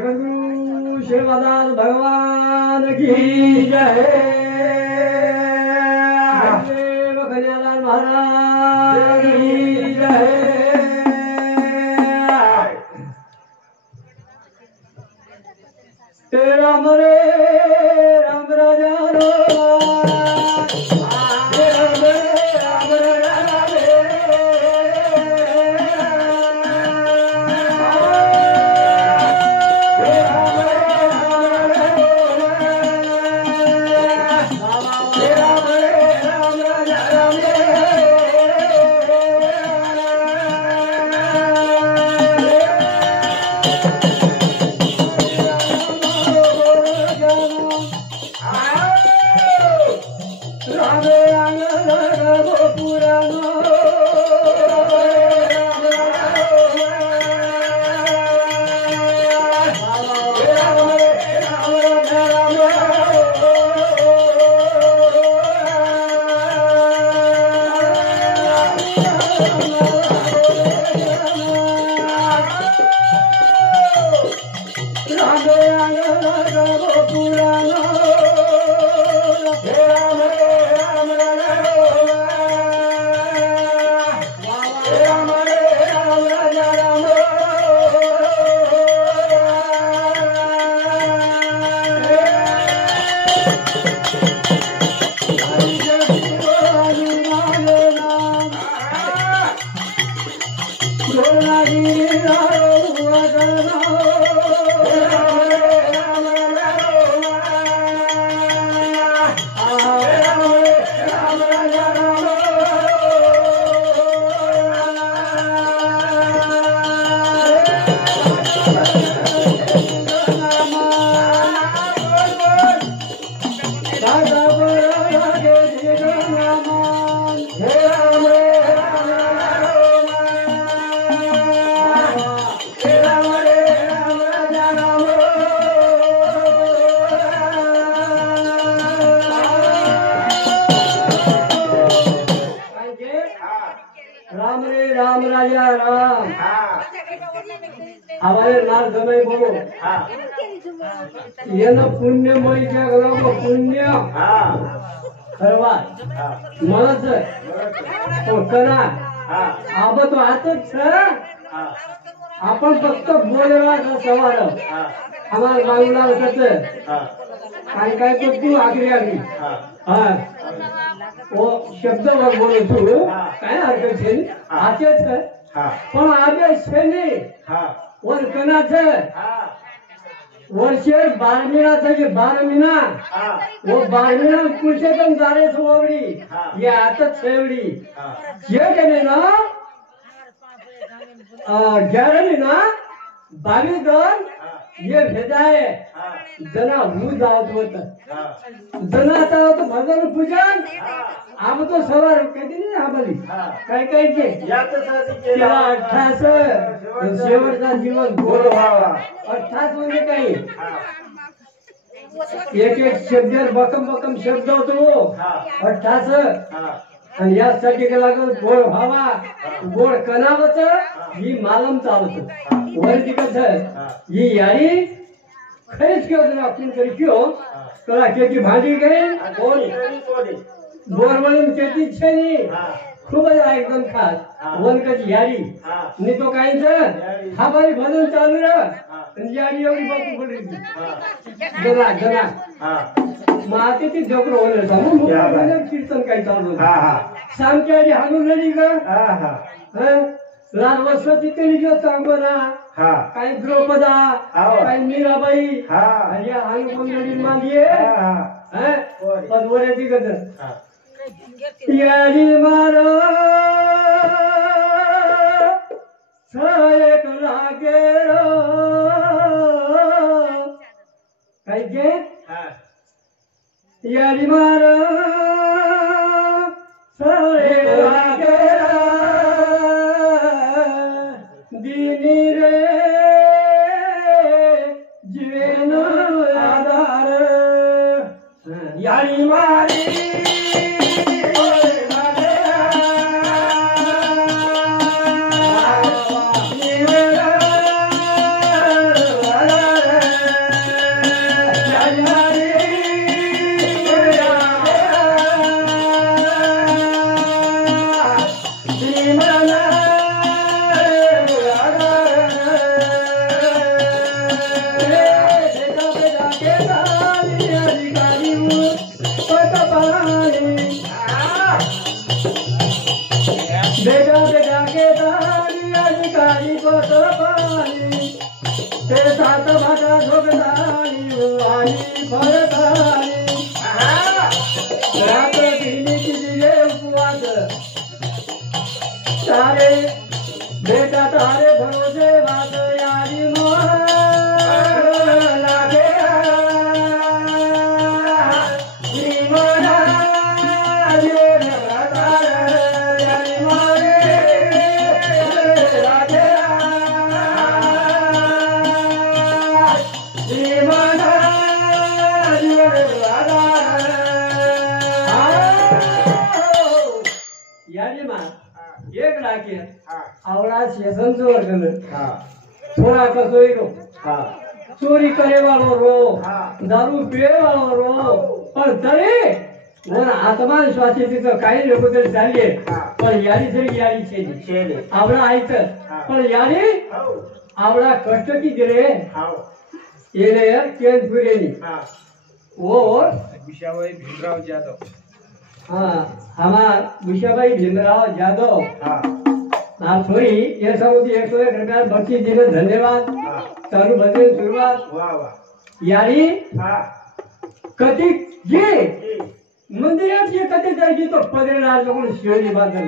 जगद्गुरु शिवदास भगवान की जय। देव कन्यालाल महाराज की जय। राम रे राम राजा हमारे लाल समय बोलो ये ना पुण्य मई क्या करो पुण्य करवा मरद तो करा अब तो आतच आपण फक्त बोलवा सवार हमारे बांगला करते काय तो तू आखरी आखरी हाँ वो शब्द वर बोलो तू काय हरकत छे आतेच है पण आदेश छे नहीं वर कना छे वर्षे 12 महीना था कि 12 महीना वो 12 महीना कुछे कम जारे सोवड़ी ये आता छेवड़ी ये कहने ना 11 महीना 22 दिन ये भेजाए जना हूँ जात होता जना आता हो तो भगवान पूजन आप तो सवार कहते नहीं हमारी काय काय के तेरा 28 शेवटचा जीवन घोर व्हावा 28 म्हणजे काही एक एक शब्द बकम शब्द होतो 28 आणि यासाठी काय लागत गोड व्हावा गोड कनावच ही मालम चालत वरती कसं ही यारी खरीच क्यों आपण करी क्यों कला केची भाजी गई बोरवळून केची छेनी खूप एकदम खास वन कची यारी नि तो काहीच हा बारी भजन चालू र आणि यारी एवढी बापू पडली जरा माते ती जगरो होणे सांगू मुलं कीर्तन काही चालू शामची आधी हालून रडी ग लाल वसती केली जो चांगला काही द्रौपदा काही मीराबाई आणि हालू मंडळी मागे पदवऱ्याची गजर यारी मारो एक लागे काही गे यारी मारो एक लागे दीनी रे जीवन आधार यारी मारी सात भाटा झोपदारी वाणी भरतारी रात्र दिनीची दिले उपवास तारे बेटा तारे भरोसे वास यारी मोह लागे जीवना एक लाखे आवड़ा सेशन चोर थोड़ा कसोई रो चोरी करे वालों रो दारू पिए वालों रो पर तरी वो आत्मा श्वासी तो काही लोक तरी चालले पण यारी तरी यारी छेली आवड़ा आयत पण यारी आवड़ा कष्ट की गिरे येले यार केन पुरेनी वो विशाबाई भीमराव जाधव हमार विशाबाई भीमराव जाधव हाँ थोड़ी ये सब 101 रुपया बख्शी जी ने धन्यवाद चालू बंदे शुरुआत यारी कति ये मंदिरात ये कति जाएगी तो 15 लोगों शिवजी बांधल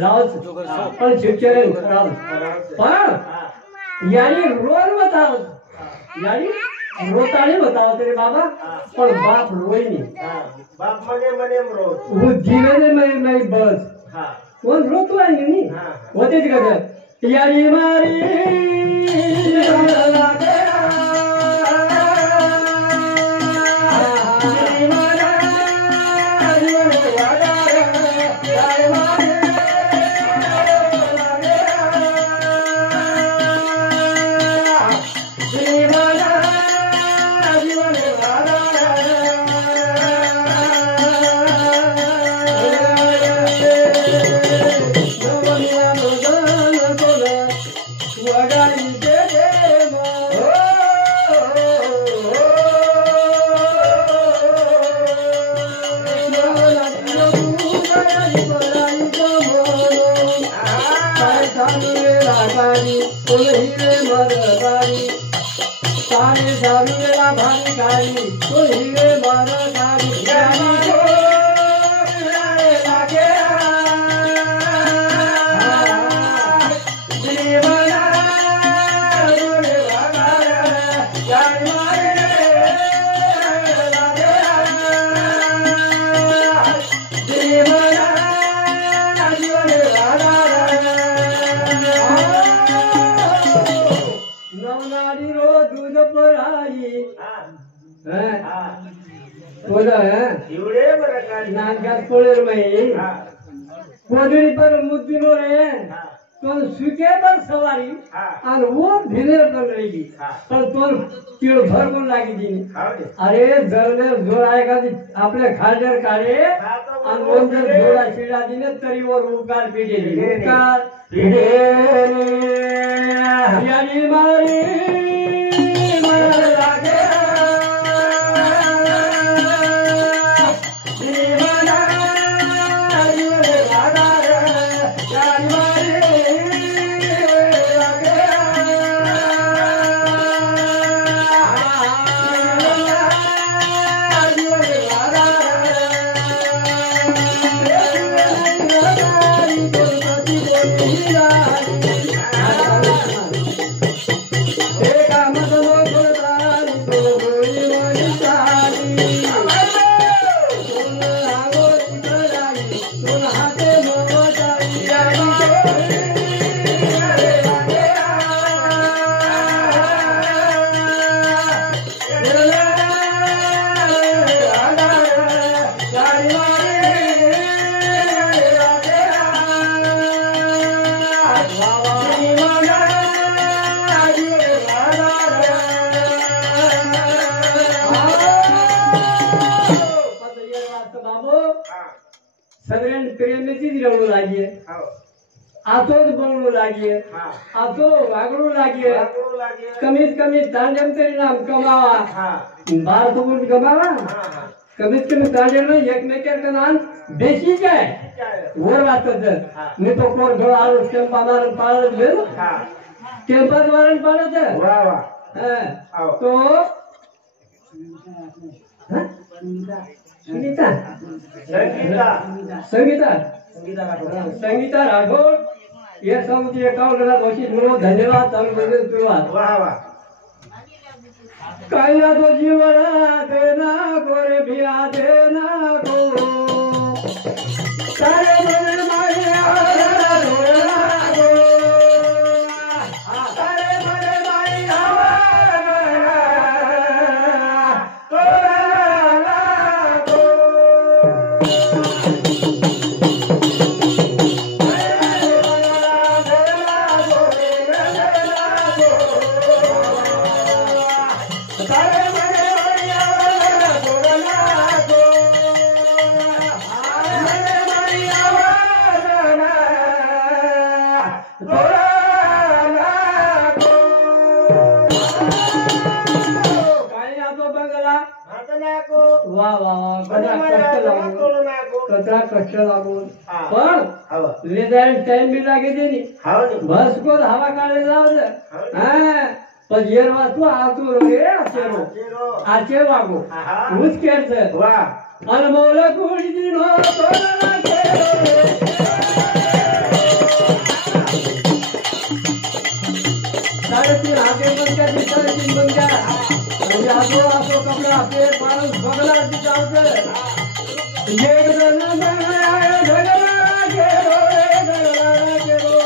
लाव पण शिवचरण खराब पण यारी रोल बताओ यारी रोताने बताओ तेरे बाबा पर बाप रोई नहीं बाप मने रोज वो जीवन में बस कौन रोतो है नहीं होते थे कहते यारी मारी कोदड़ी पर मुद्दिनो रे तो सुके पर सवारी और वो भिने पर रहेगी पर तो किलो भर को लागी दी अरे जरने जोर आएगा आपले खालर काढे और वो जर जोड़ा छिड़ा दिने तरी वो उपकार पीडे उपकार पीडे यानी मारी मन लागे सगळ्यांनी प्रेमेचीच रवणू लागिये आतोच बनवू लागिये आतो वागणू लागिये कमीत कमी तांडम तरी नाम कमावा बार तो गुण कमावा कमीत कमी तांडम एकमेकांचं नाम बेसी काय वर वाटत मी तो कोण थोडा आलो केंपा मारून पाळत गेलो केंपात मारून पाळत आओ. तो सुनीता संगीता संगीता राठोड या समिती एकावन्न घोषित म्हणून धन्यवाद चालू करून सुरुवात वा वा काया तो जीवना देना गोरे भिया देना गो तारे मन माया देना गो तारे मन माया वा वा कचरा कष्ट लागून पण टाइम बी लागे तेनी बस को हवा काढे जाऊ पण येर वाचू आतू रे आचे वागो ऊस केरच वा अनमोल कुडी दिनो तोरला केरो साडेतीन हाते बंद्या साडेतीन बंद्या म्हणजे आजो आजो कपडा ते माणूस बघला दिसावचं एक जण आयो ढगला केरो रे ढगला केरो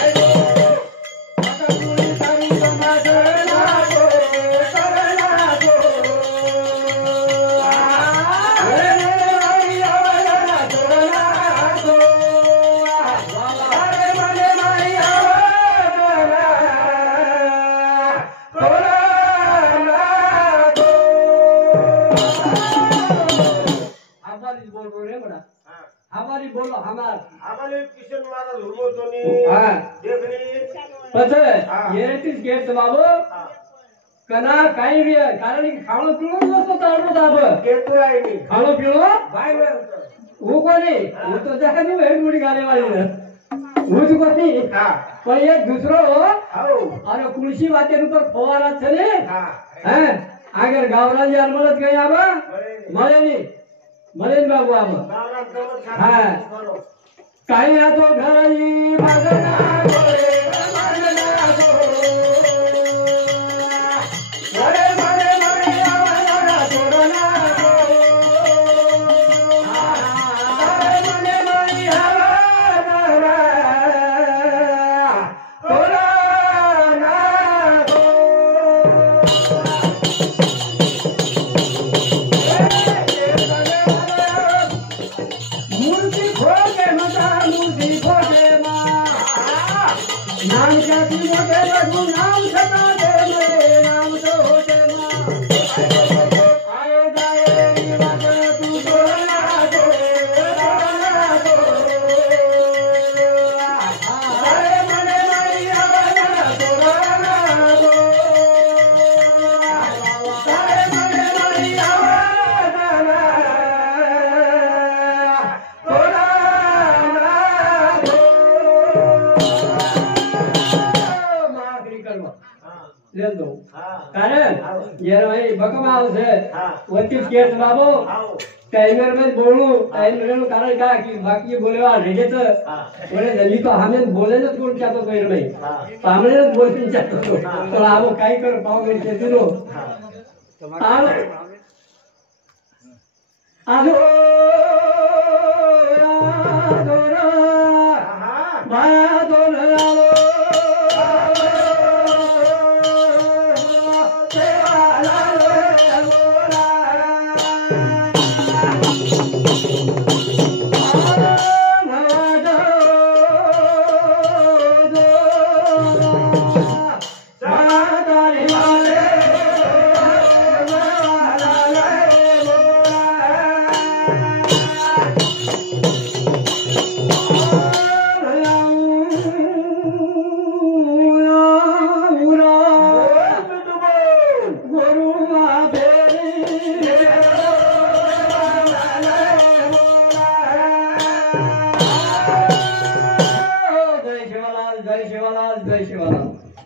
आयो आता कुणी सारी समाज लागो करला गो रे रे आयो ढगला करला गो रे मने माया ढगला करला हमारी बोलो हमारे किशन मारा धुर्मो तोनी हाँ देखनी पता ये तीस गेट बाबू कना काही भी आहे कारण की खाणं पिणं नसतो चालतो दाब केतो आहे मी खाणं पिणं बाय बाय वो कोणी वो तो देखा नहीं वेट मुड़ी गाने वाली है वो तो कोणी हां पण एक दूसरो आओ और कुलसी बातें ऊपर फवारा चले हां हैं अगर गावराजी अनमलत गई आबा मले नहीं मलेन बाबू आबा हाँ काही आतो घराई भागना गोरे भागना गो घरे मरे मरे आवाना तोडना गो घरे मरे मरे आवाना तोडना गो मूर्ति खोके मता मूर्ति खोके मा नाम जाति मोटे लगू नाम सता दे मेरे नाम तो होते मा आए जाए बात तू बोलना दो अरे मने मारी आवाज़ बोलना दो अरे मने मारी आवाज़ कारण यार भाई बकमा आवશે वतीस केस बाबू टाइमर में बोलू टाइमर में कारण का कि बाकी बोलेवा रेजेच बोले जल्दी तो हमें बोले न कोण क्या तो कहिर भाई सामने बोलते चाहतो तो आवो काय कर पाव गई छे दिनो आलो